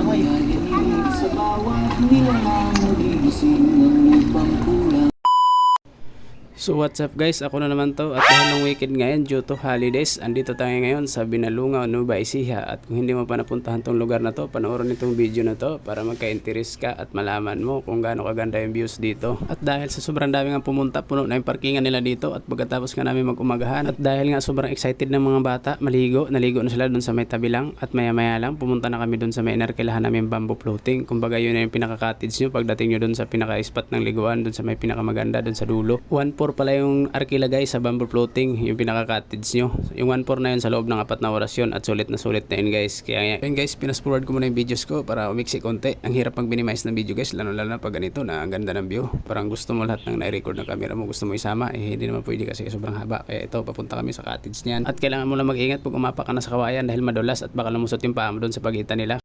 Sa bawat nilalang nagigising ng ibang kulang. So what's up guys, ako na naman to at dahil ng weekend ngayon due to holidays, andito tayo ngayon sa Binalungaw, Nueva Ecija. At kung hindi mo pa napuntahan tong lugar na to, panoorin itong video na to para magka-interest ka at malaman mo kung gaano kaganda yung views dito. At dahil sa sobrang dami nga pumunta, puno na yung parkingan nila dito at pagkatapos nga namin mag-umagahan. At dahil nga sobrang excited ng mga bata, naligo na sila dun sa may tabi lang. At maya maya lang, pumunta na kami dun sa may inarkilahan namin bamboo floating. Kumbaga yun na yung pinaka-cottage nyo pagdating nyo dun sa pinaka-spot ng liguan, dun sa may pinakamaganda dun sa dulo. 1-4 pala yung arkila guys sa bamboo floating, yung pinaka-cottage nyo. Yung 1-4 na yun sa loob ng 4 na oras yun at sulit na yun guys. Kaya yun guys, pinas-forward ko muna yung videos ko para umiksi konti. Ang hirap mag-minimize ng video guys, lalo na pag ganito na ang ganda ng view. Parang gusto mo lahat ng na-record ng camera mo, gusto mo isama, hindi naman pwede kasi sobrang haba. Kaya ito, papunta kami sa cottage niyan. At kailangan mo lang mag-ingat pag umapak ka na sa kawayan dahil madulas at baka lumusot yung paa mo doon sa pagitan nila.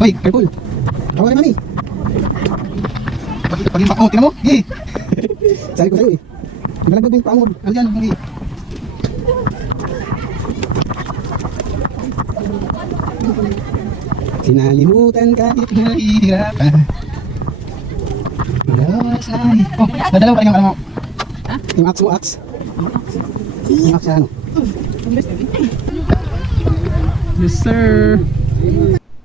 Hoy, careful. Tawarin mami. Pag-imbak mo, tingnan mo. Hey. Sabi ko sa'yo eh. Nalagbag yung paa mo. Ano yan? Hey. Sinalimutan kahit nahihirapan. Malawasan. Oh, dadalaw pa rin yung ano mo. Yung axe mo, axe. Yung axe ano. Yes sir.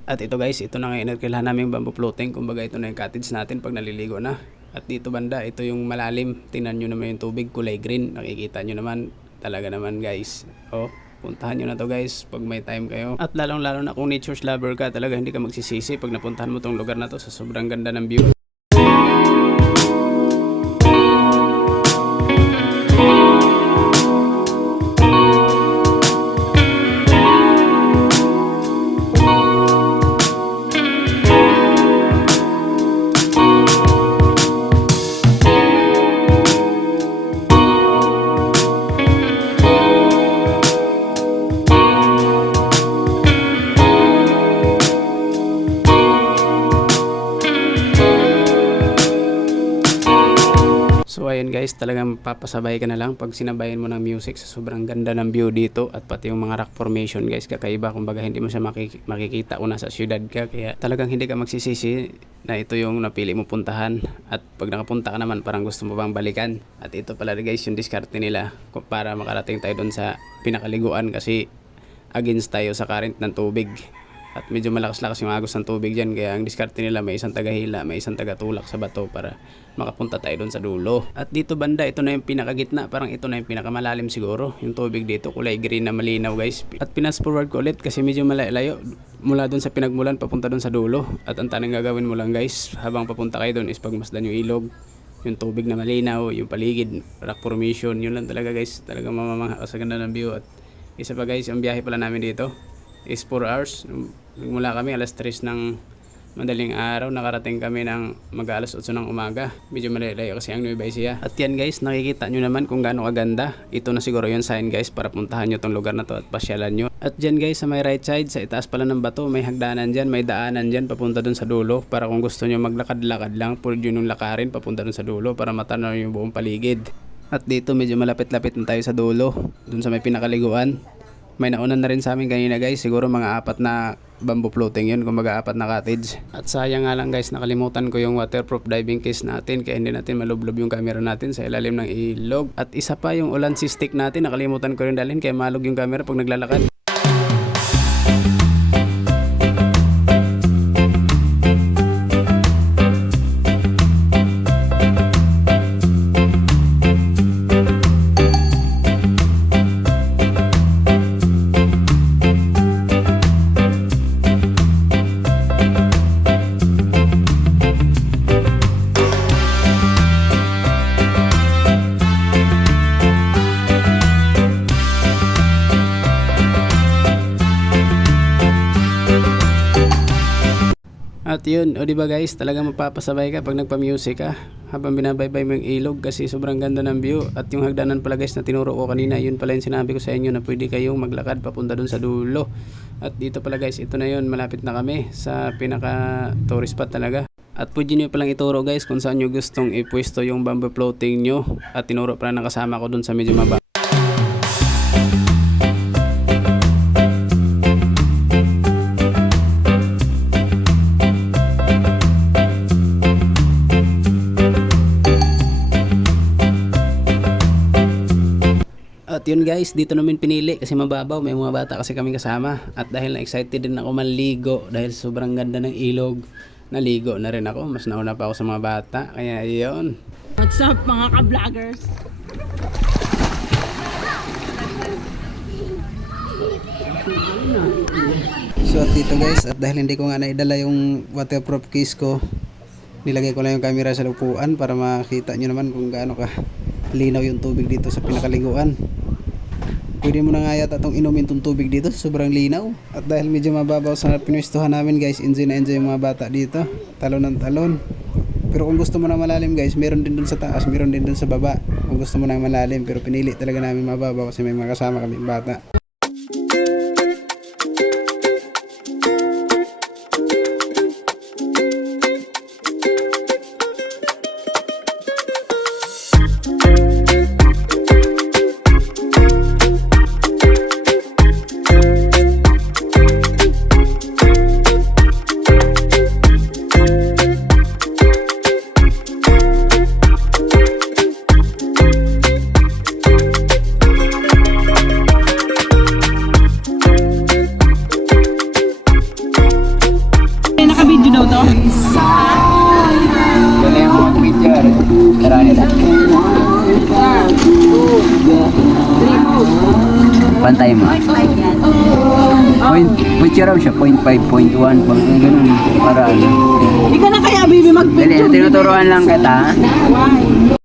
At ito guys, ito na nga inarkilahan namin bamboo floating. Kumbaga ito na yung cottage natin pag naliligo na. At dito banda, ito yung malalim. Tingnan nyo naman yung tubig, kulay green. Nakikita nyo naman, talaga naman guys. Oh, puntahan nyo na to guys pag may time kayo. At lalong lalo na kung nature's lover ka, talaga hindi ka magsisisi pag napuntahan mo tong lugar na to sa sobrang ganda ng view. So ayun guys, talagang papasabay ka na lang pag sinabayan mo ng music sa sobrang ganda ng view dito at pati yung mga rock formation guys, kakaiba. Kumbaga hindi mo siya makikita kung nasa syudad ka, kaya talagang hindi ka magsisisi na ito yung napili mo puntahan. At pag nakapunta ka naman, parang gusto mo bang balikan. At ito pala guys yung diskarte nila para makarating tayo dun sa pinakaliguan kasi against tayo sa current ng tubig. At medyo malakas-lakas yung agos ng tubig dyan. Kaya ang diskarte nila, may isang tagahila, may isang tagatulak sa bato para makapunta tayo doon sa dulo. At dito banda, ito na yung pinakagitna. Parang ito na yung pinakamalalim siguro. Yung tubig dito, kulay green na malinaw guys. At pinas-forward ko ulit kasi medyo malayo mula doon sa pinagmulan papunta doon sa dulo. At ang tanong gagawin mo lang guys, habang papunta kayo doon is pagmasdan yung ilog, yung tubig na malinaw, yung paligid, rock formation. Yun lang talaga guys. Talagang mamamangha ka sa ganda ng view. At isa pa guys, yung biyahe pala namin dito is 4 hours. Mula kami alas 3 ng madaling araw, nakarating kami ng mag-alas 8 ng umaga. Medyo malayo kasi ang Nueva Ecija. At yan guys, nakikita nyo naman kung gaano kaganda. Ito na siguro yung sign guys para puntahan nyo tong lugar na to at pasyalan nyo. At dyan guys sa may right side, sa itaas pala ng bato, may hagdanan dyan, may daanan dyan papunta dun sa dulo. Para kung gusto nyo maglakad-lakad lang, pwede nyo lakarin papunta dun sa dulo para matanaw yung buong paligid. At dito medyo malapit-lapit na tayo sa dulo, dun sa may pinakaliguan. May naunan na rin sa amin kanina guys, siguro mga 4 na bamboo floating yun, kumbaga 4 na cottage. At sayang nga lang guys, nakalimutan ko yung waterproof diving case natin, kaya hindi natin malublob yung camera natin sa ilalim ng ilog. At isa pa yung ulansi stick natin, nakalimutan ko rin dalhin kaya malog yung camera pag naglalakad. At yun, o diba guys, talagang mapapasabay ka pag nagpa-music ka habang binabaybay mo yung ilog kasi sobrang ganda ng view. At yung hagdanan pala guys na tinuro ko kanina, yun pala yung sinabi ko sa inyo na pwede kayong maglakad papunta dun sa dulo. At dito pala guys, ito na yun, malapit na kami sa pinaka tourist spot talaga. At pwede nyo palang ituro guys kung saan nyo gustong ipwesto yung bamboo floating nyo. At tinuro pala ng kasama ko dun sa medyo maba. At yun guys, dito namin pinili kasi mababaw, may mga bata kasi kaming kasama. At dahil na-excited din ako manligo dahil sobrang ganda ng ilog, naligo na rin ako. Mas nauna pa ako sa mga bata, kaya yun. What's up mga ka-vloggers? So at dito guys, at dahil hindi ko nga naidala yung waterproof case ko, nilagay ko lang yung camera sa lupuan para makita nyo naman kung gaano ka linaw yung tubig dito sa pinakaliguan. Pwede mo na nga yata itong inumin itong tubig dito, sobrang linaw. At dahil medyo mababaw sa pinwestuhan namin guys, enjoy na enjoy yung mga bata dito, talon ng talon. Pero kung gusto mo na malalim guys, meron din dun sa taas, meron din dun sa baba. Kung gusto mo na malalim, pero pinili talaga namin mababaw kasi may mga kasama kami bata. Naka-video daw to? Wala yung mga picture. Marami na. Pantay mo. Picture raw siya, 0.5, 0.1, ganun. Para ano. Ikaw na kaya, baby, Dali, mag-picture. tinuturuan lang kita. Why?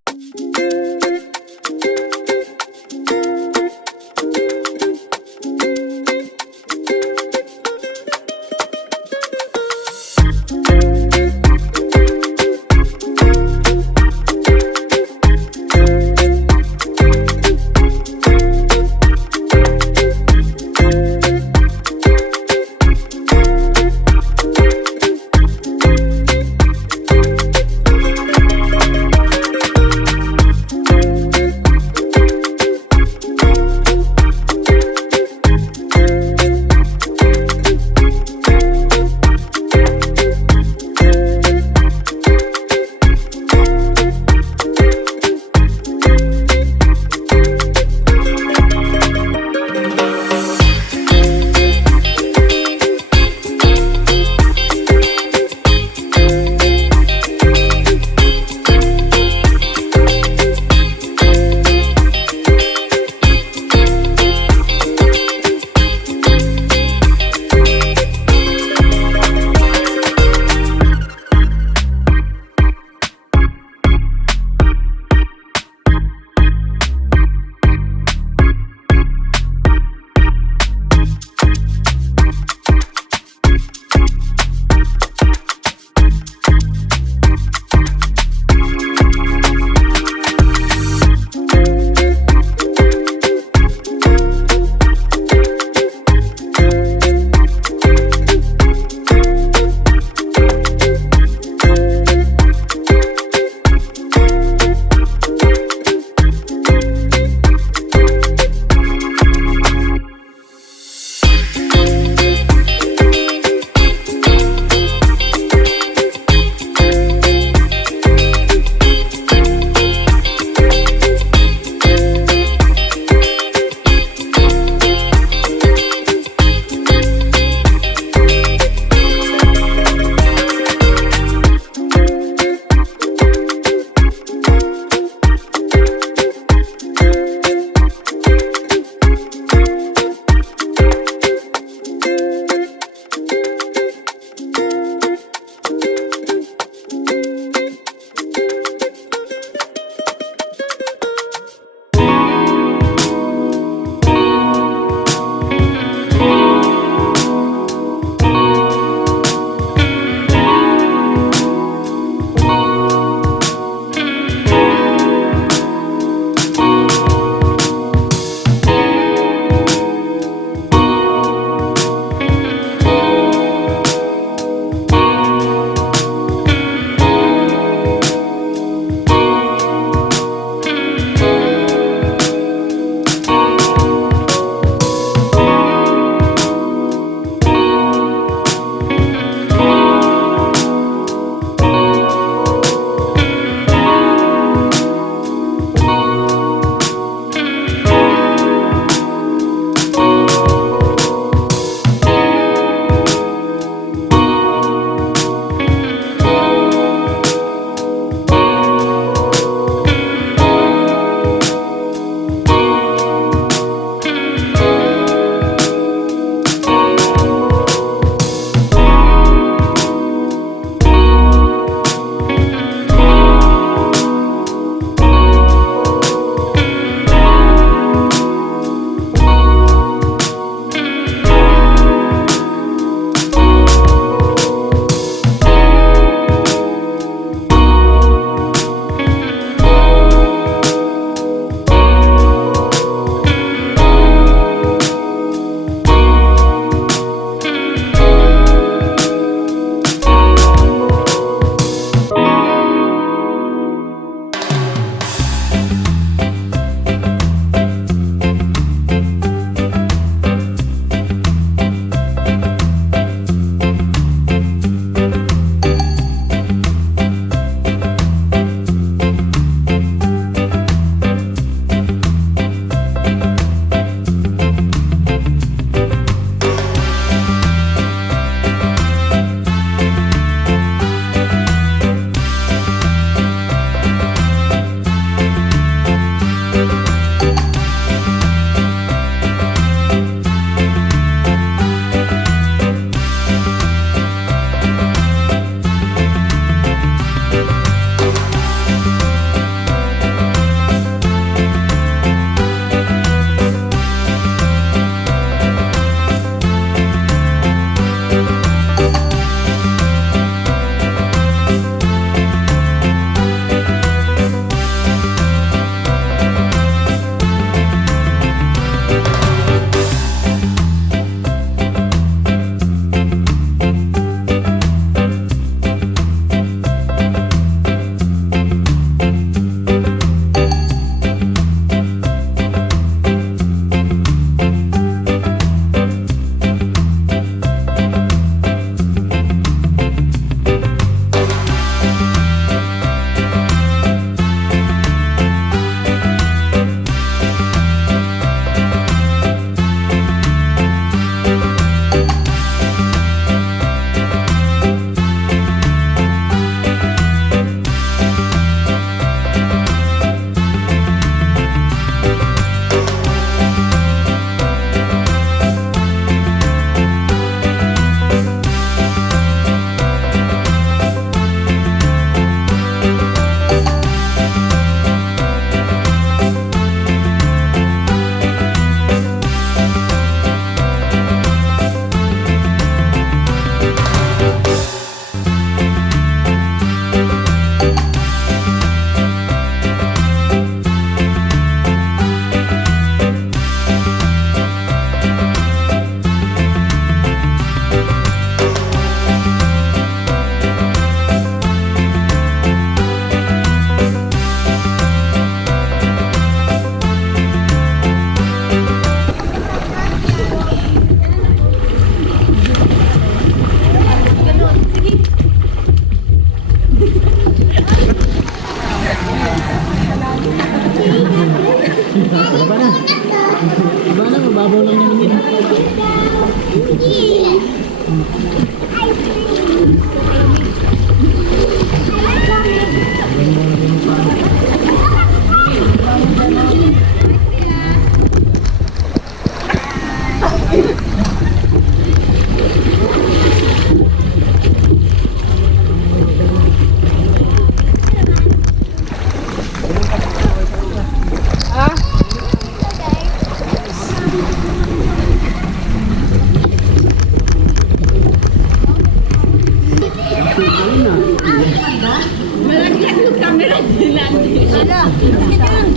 Wala. Doon ka lang.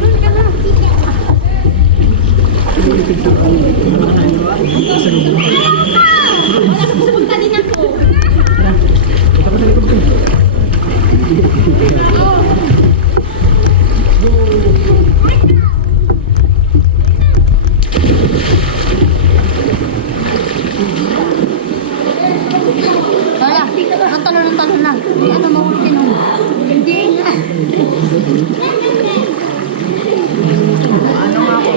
Doon ka lang. Wala, pupunta din ako. Kaya, ng talon lang. Hindi ano mahulog yun. Hindi nga. Ano nga ako?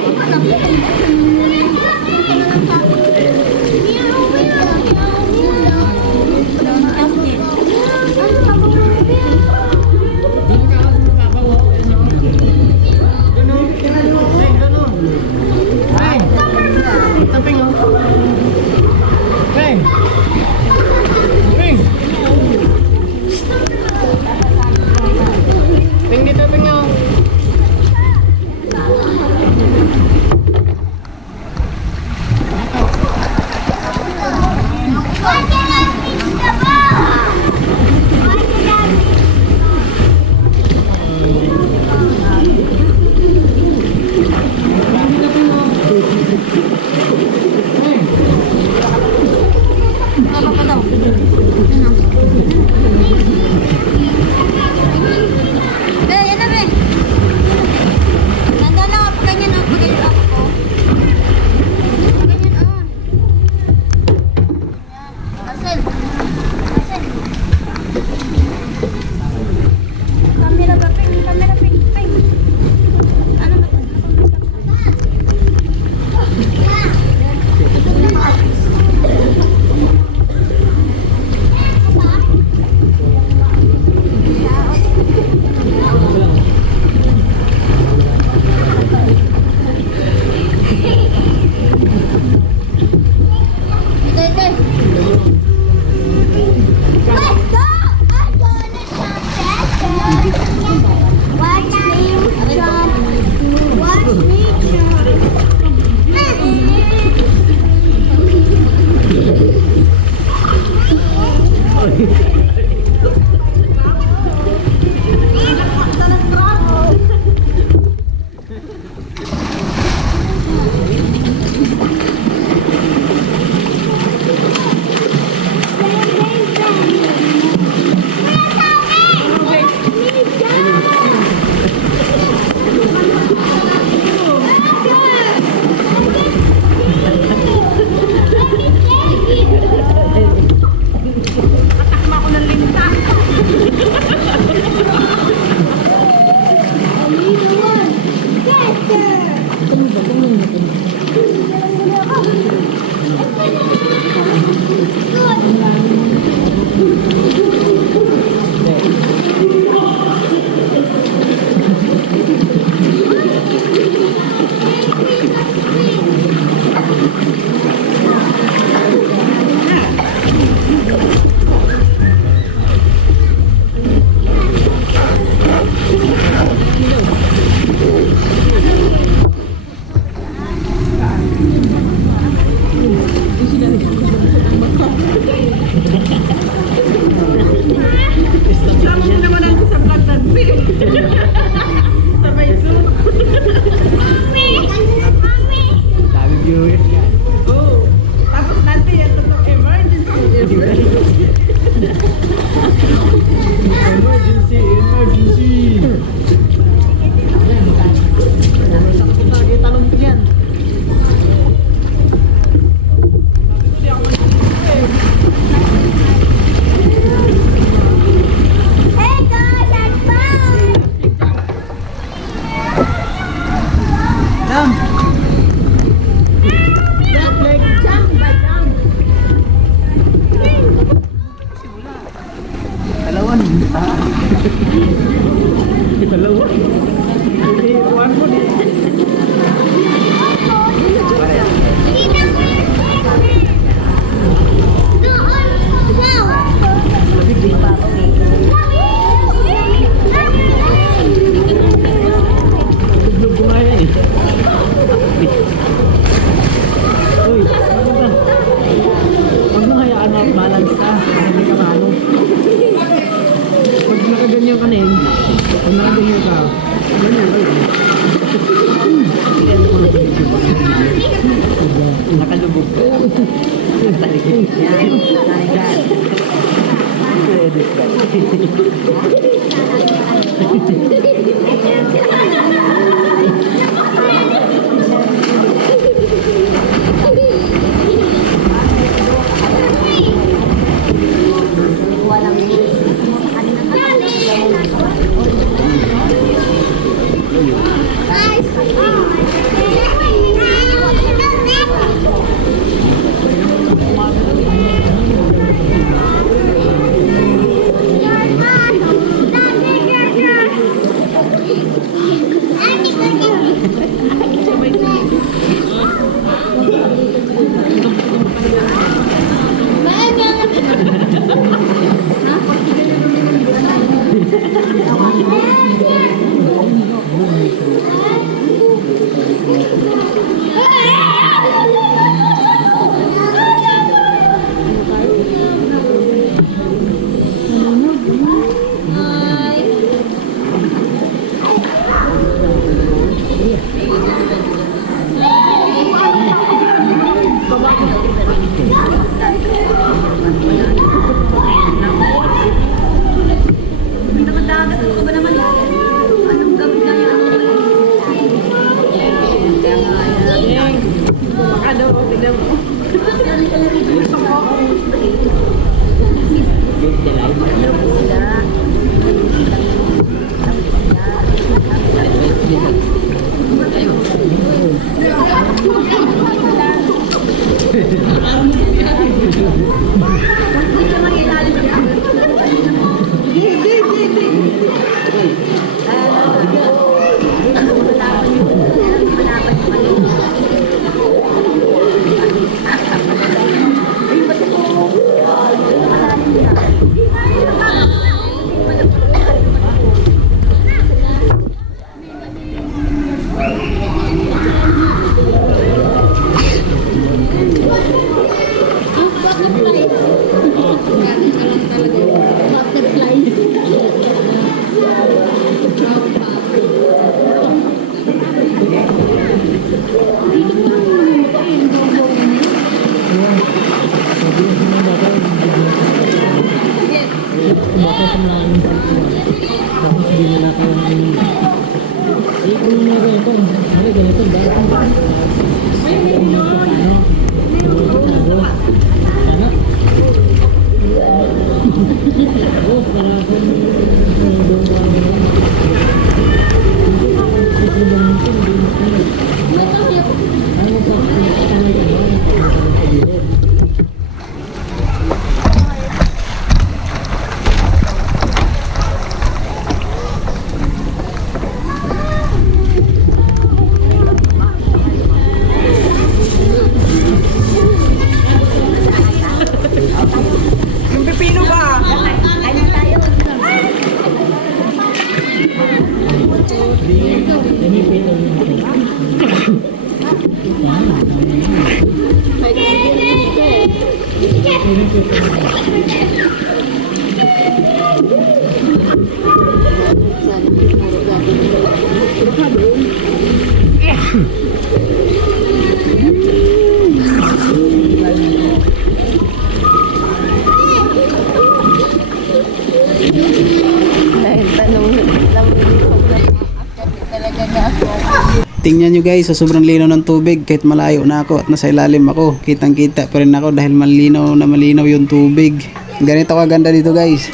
Tingnan nyo guys, sa sobrang linaw ng tubig, kahit malayo na ako at nasa ilalim ako, kitang kita pa rin ako dahil malinaw na malinaw yung tubig. Ganito kaganda dito guys.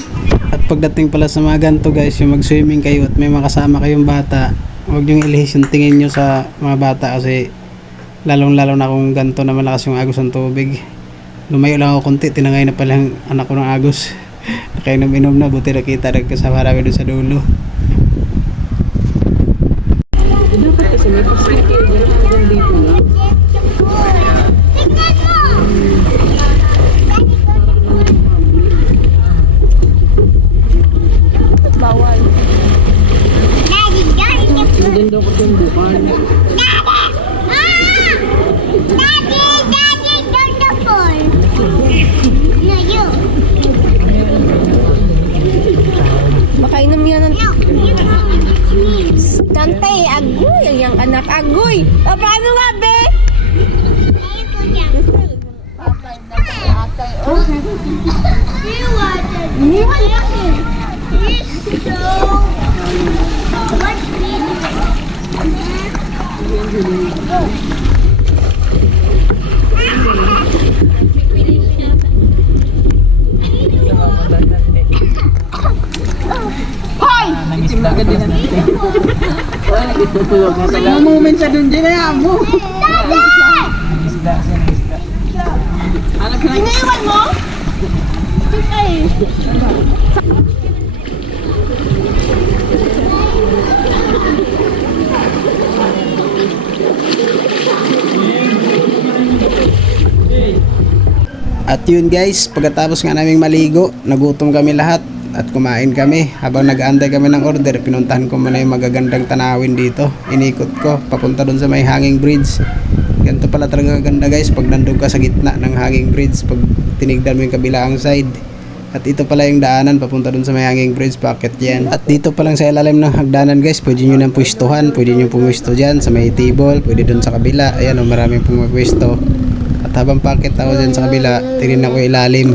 At pagdating pala sa mga ganito guys, yung mag swimming kayo at may makasama kayong bata, huwag nyo ilihis yung tingin nyo sa mga bata kasi lalong lalo na kung ganito na malakas yung agos ng tubig. Lumayo lang ako konti, tinangay na pala yung anak ko ng agos. Nakainom-inom na, buti nakita nagkasama namin doon sa dulo. Makainom yan ng... Kantay, agoy! Ang anak, agoy! O, paano nga, be? May moment siya dun din na mo. Iniwan mo? Ay. At yun guys, pagkatapos nga naming maligo, nagutom kami lahat at kumain kami. Habang nag-aantay kami ng order, pinuntahan ko muna yung magagandang tanawin dito. Inikot ko, papunta dun sa may hanging bridge. Ganito pala talaga ganda guys, pag nandun ka sa gitna ng hanging bridge, pag tinigdan mo yung kabilang side. At ito pala yung daanan, papunta dun sa may hanging bridge, packet yan. At dito pa lang sa ilalim ng hagdanan guys, pwede nyo nang pwestuhan, pwede nyo pumwesto dyan sa may table, pwede dun sa kabila. Ayan o, maraming pumwesto. At habang packet ako dyan sa kabila, tingnan ko ilalim.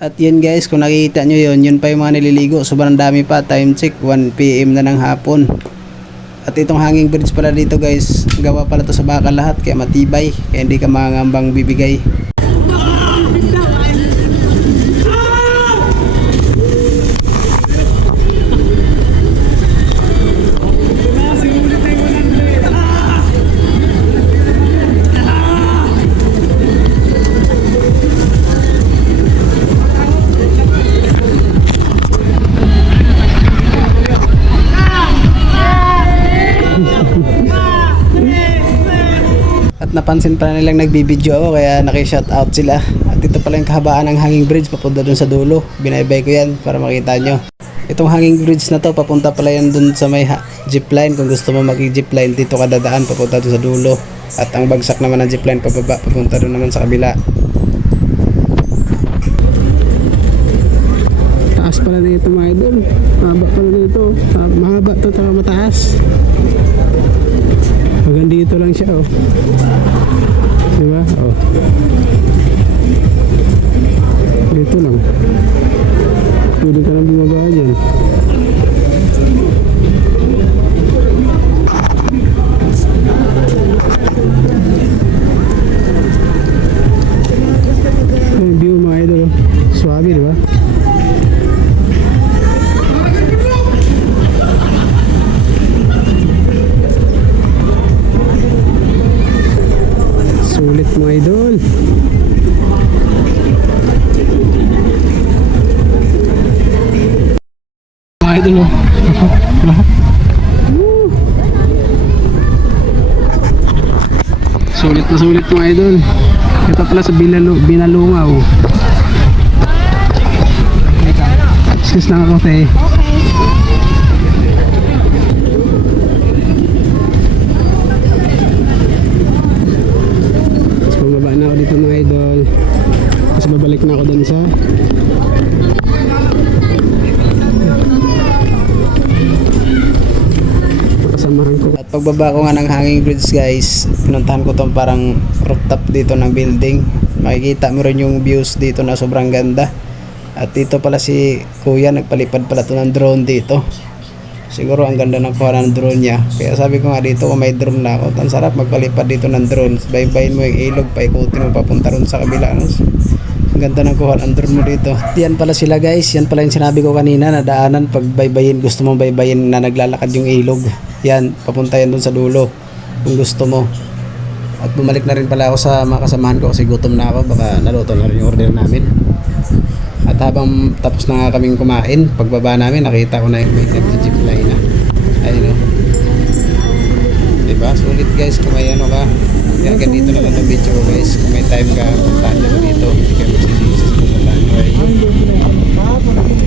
At yun guys, kung nakikita nyo yun pa yung mga nililigo. Sobrang dami pa, time check, 1 PM na ng hapon. At itong hanging bridge pala dito guys, gawa pala to sa bakal lahat, kaya matibay, kaya hindi ka mangangambang bibigay. At napansin pala nilang nagbibideo ako, kaya naki-shoutout sila. At ito pala yung kahabaan ng hanging bridge papunta dun sa dulo. Binaybay ko yan para makita nyo. Itong hanging bridge na to, papunta pala yan dun sa may zipline. Kung gusto mo mag-zipline, dito ka dadaan papunta dun sa dulo. At ang bagsak naman ng zipline pababa, papunta dun naman sa kabila. Taas pala dito mga idol. Mahaba pala dito. Mahaba to, taka mataas. Hanggang dito lang siya oh. Diba? Oh. Dito lang. Pwede ka lang bumaba dyan. Yung view mga idol oh. Swabe diba? Sulit mga idol. Mga idol oh. Sulit na sulit mga idol. Ito pala sa Binalungaw. Excuse lang ako te. Baba na ako dito mga idol. Tapos babalik na ako dun sa kasamahan ko. At pagbaba ko nga ng hanging bridge guys, pinuntahan ko tong parang rooftop dito ng building. Makikita mo rin yung views dito na sobrang ganda. At dito pala si kuya, nagpalipad pala to ng drone dito. Siguro ang ganda ng kuha ng drone niya. Kaya sabi ko nga dito, kung may drone na ako, ang sarap magpalipad dito ng drone. Baybayin mo yung ilog, paikutin mo papunta ron sa kabila. Ang ganda ng kuha ng drone mo dito. Yan pala sila guys, yan pala yung sinabi ko kanina na daanan pag baybayin, gusto mong baybayin na naglalakad yung ilog. Yan, papunta yan dun sa dulo kung gusto mo. At bumalik na rin pala ako sa mga kasamahan ko kasi gutom na ako, baka naluto na rin yung order namin. At habang tapos na nga kaming kumain, pagbaba namin nakita ko na yung may nag-jeep line na. Ayun o. Diba? Sulit guys kung may ano ka. Kaya hanggang dito na lang ang video ko guys. Kung may time ka, puntahan nyo dito. Hindi kayo magsisisi sa pumuntahan nyo.